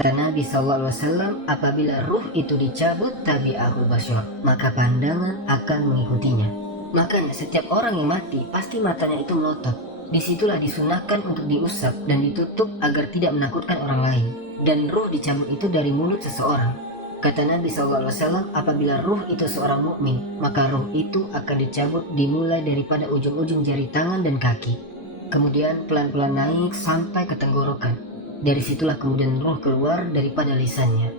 Kata Nabi SAW, apabila ruh itu dicabut tabi'ahu basyar, maka pandangan akan mengikutinya. Makanya setiap orang yang mati pasti matanya itu melotot. Disitulah disunahkan untuk diusap dan ditutup agar tidak menakutkan orang lain. Dan ruh dicabut itu dari mulut seseorang. Kata Nabi SAW, apabila ruh itu seorang mukmin, maka ruh itu akan dicabut dimulai daripada ujung-ujung jari tangan dan kaki. Kemudian pelan-pelan naik sampai ke tenggorokan. Dari situlah kemudian ruh keluar daripada lisannya.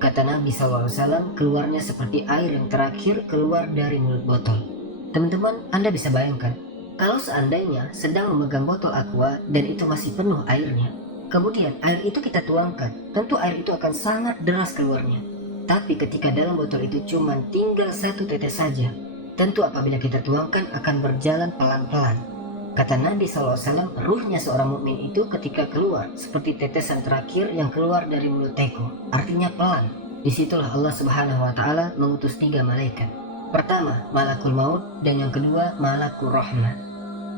Kata Nabi SAW, keluarnya seperti air yang terakhir keluar dari mulut botol. Teman-teman, Anda bisa bayangkan, kalau seandainya sedang memegang botol aqua dan itu masih penuh airnya, kemudian air itu kita tuangkan, tentu air itu akan sangat deras keluarnya. Tapi ketika dalam botol itu cuma tinggal 1 tetes saja, tentu apabila kita tuangkan akan berjalan pelan-pelan. Kata Nabi SAW, ruhnya seorang mukmin itu ketika keluar seperti tetesan terakhir yang keluar dari mulut teko, artinya pelan. Disitulah Allah Subhanahu Wa Taala mengutus 3 malaikat. Pertama, malakul maut, dan yang kedua, malakul rahmat.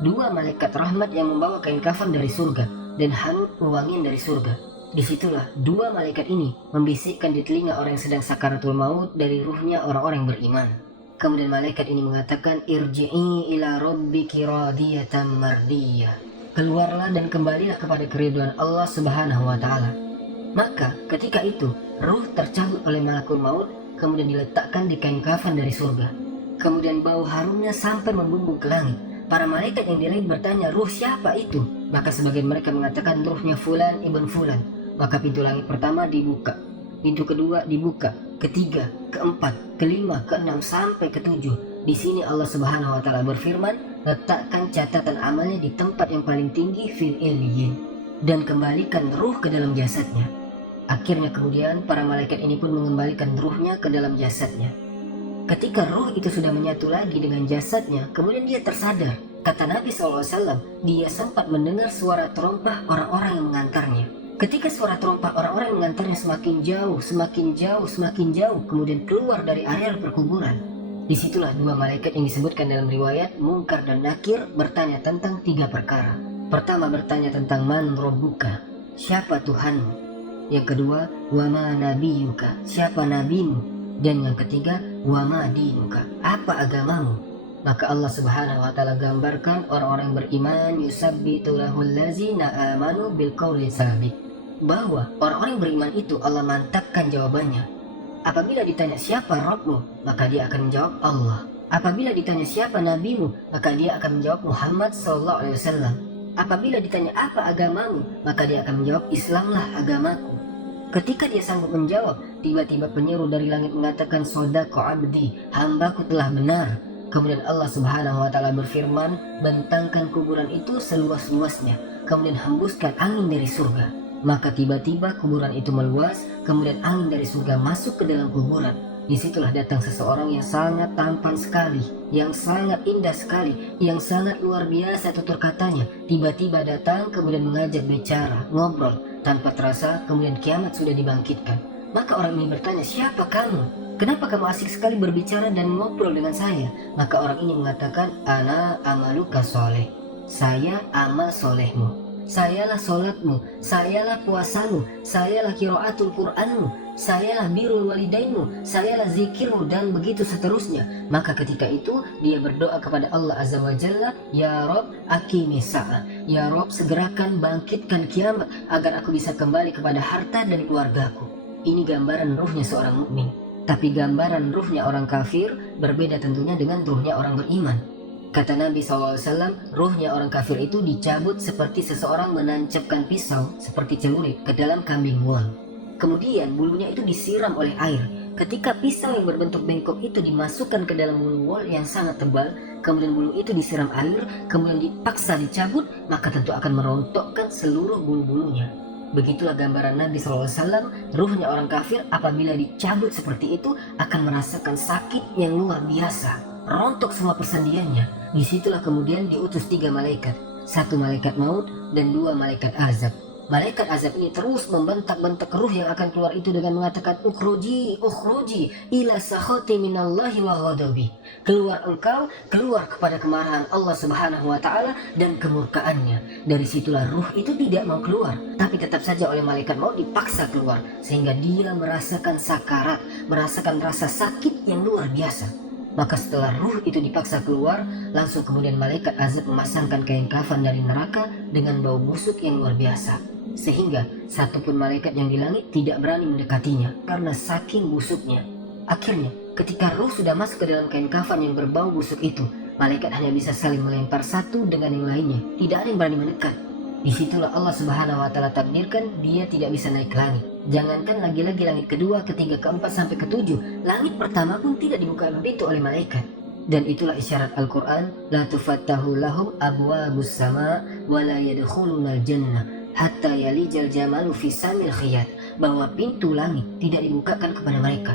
2 malaikat rahmat yang membawa kain kafan dari surga dan hanut wangian dari surga. Disitulah 2 malaikat ini membisikkan di telinga orang yang sedang sakaratul maut dari ruhnya orang-orang yang beriman. Kemudian malaikat ini mengatakan, irji'i ila rabbiki radiyatan mardiyah. Keluarlah dan kembalilah kepada keridhaan Allah Subhanahu Wa Taala. Maka ketika itu ruh tercabut oleh malakul maut, kemudian diletakkan di kain kafan dari surga. Kemudian bau harumnya sampai membumbung ke langit. Para malaikat yang di langit bertanya, ruh siapa itu? Maka sebagian mereka mengatakan ruhnya Fulan ibn Fulan. Maka pintu langit pertama dibuka, pintu kedua dibuka, ketiga, keempat, kelima, keenam sampai ketujuh. Di sini Allah Subhanahu Wa Taala berfirman, letakkan catatan amalnya di tempat yang paling tinggi fil illiyin dan kembalikan ruh ke dalam jasadnya. Akhirnya kemudian para malaikat ini pun mengembalikan ruhnya ke dalam jasadnya. Ketika ruh itu sudah menyatu lagi dengan jasadnya, kemudian dia tersadar. Kata Nabi SAW, dia sempat mendengar suara terompah orang-orang yang mengantarnya. Ketika suara terompah orang-orang yang mengantarnya semakin jauh, semakin jauh, semakin jauh, kemudian keluar dari areal perkuburan. Disitulah 2 malaikat yang disebutkan dalam riwayat Munkar dan Nakir bertanya tentang 3 perkara. Pertama bertanya tentang man rabbuka, siapa Tuhanmu? Yang kedua, wama nabiyuka, siapa nabimu? Dan yang ketiga, wama dinuka, apa agamamu? Maka Allah Subhanahu Wa Taala gambarkan orang-orang yang beriman, yusabbitu lahul ladzina amanu bil qawli tsabit, bahwa orang-orang yang beriman itu Allah mantapkan jawabannya. Apabila ditanya siapa Rabbmu, maka dia akan menjawab Allah. Apabila ditanya siapa nabimu, maka dia akan menjawab Muhammad SAW. Apabila ditanya apa agamamu, maka dia akan menjawab Islamlah agamaku. Ketika dia sanggup menjawab, tiba-tiba penyeru dari langit mengatakan, Sodaqo abdi, hambaku telah benar. Kemudian Allah Subhanahu Wa Taala berfirman, bentangkan kuburan itu seluas-luasnya, kemudian hembuskan angin dari surga. Maka tiba-tiba kuburan itu meluas, kemudian angin dari surga masuk ke dalam kuburan. Disitulah datang seseorang yang sangat tampan sekali, yang sangat indah sekali, yang sangat luar biasa tutur katanya. Tiba-tiba datang kemudian mengajak bicara, ngobrol. Tanpa terasa kemudian kiamat sudah dibangkitkan. Maka orang ini bertanya, siapa kamu? Kenapa kamu asik sekali berbicara dan ngobrol dengan saya? Maka orang ini mengatakan, ana amaluka soleh, saya amal solehmu, sayalah solatmu, sayalah puasamu, sayalah qiraatul Qur'anmu, sayalah birrul walidainmu, sayalah zikirmu, dan begitu seterusnya. Maka ketika itu dia berdoa kepada Allah Azza wa Jalla, ya Rob aqimis sa'ah, ya Rob segerakan bangkitkan kiamat agar aku bisa kembali kepada harta dan keluargaku. Ini gambaran ruhnya seorang mukmin. Tapi gambaran ruhnya orang kafir berbeda tentunya dengan ruhnya orang beriman. Kata Nabi SAW, ruhnya orang kafir itu dicabut seperti seseorang menancapkan pisau seperti celurit ke dalam kambing wol. Kemudian bulunya itu disiram oleh air. Ketika pisau yang berbentuk bengkok itu dimasukkan ke dalam bulu wol yang sangat tebal, kemudian bulu itu disiram air, kemudian dipaksa dicabut, maka tentu akan merontokkan seluruh bulu-bulunya. Begitulah gambaran Nabi SAW, ruhnya orang kafir apabila dicabut seperti itu akan merasakan sakit yang luar biasa, rontok semua persendiannya. Disitulah kemudian diutus 3 malaikat, 1 malaikat maut dan 2 malaikat azab. Malaikat azab ini terus membentak-bentak ruh yang akan keluar itu dengan mengatakan, ukhruji, ukhruji, ila sakhati minallahi wa ghadabi. Keluar engkau, keluar kepada kemarahan Allah subhanahu wa ta'ala dan kemurkaannya. Dari situlah ruh itu tidak mau keluar, tapi tetap saja oleh malaikat maut dipaksa keluar, sehingga dia merasakan sakarat, merasakan rasa sakit yang luar biasa. Maka setelah ruh itu dipaksa keluar, langsung kemudian malaikat azab memasangkan kain kafan dari neraka dengan bau busuk yang luar biasa. Sehingga satupun malaikat yang di langit tidak berani mendekatinya karena saking busuknya. Akhirnya, ketika ruh sudah masuk ke dalam kain kafan yang berbau busuk itu, malaikat hanya bisa saling melempar satu dengan yang lainnya. Tidak ada yang berani mendekat. Disitulah Allah subhanahu wa ta'ala takdirkan dia tidak bisa naik ke langit. Jangankan lagi-lagi langit kedua, ketiga, keempat, sampai ketujuh, langit pertama pun tidak dibuka pintu oleh malaikat. Dan itulah isyarat Al-Quran, la tufattahu lahum abwabus sama wa la yadkhulunal jannah hatta yalijal jamalu fi samil khiyat, bahwa pintu langit tidak dibukakan kepada mereka.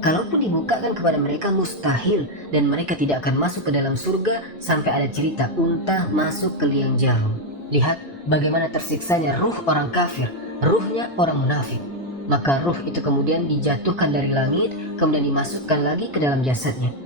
Kalaupun dibukakan kepada mereka mustahil, dan mereka tidak akan masuk ke dalam surga sampai ada cerita unta masuk ke liang jarum. Lihat bagaimana tersiksanya ruh orang kafir, ruhnya orang munafik. Maka ruh itu kemudian dijatuhkan dari langit, kemudian dimasukkan lagi ke dalam jasadnya.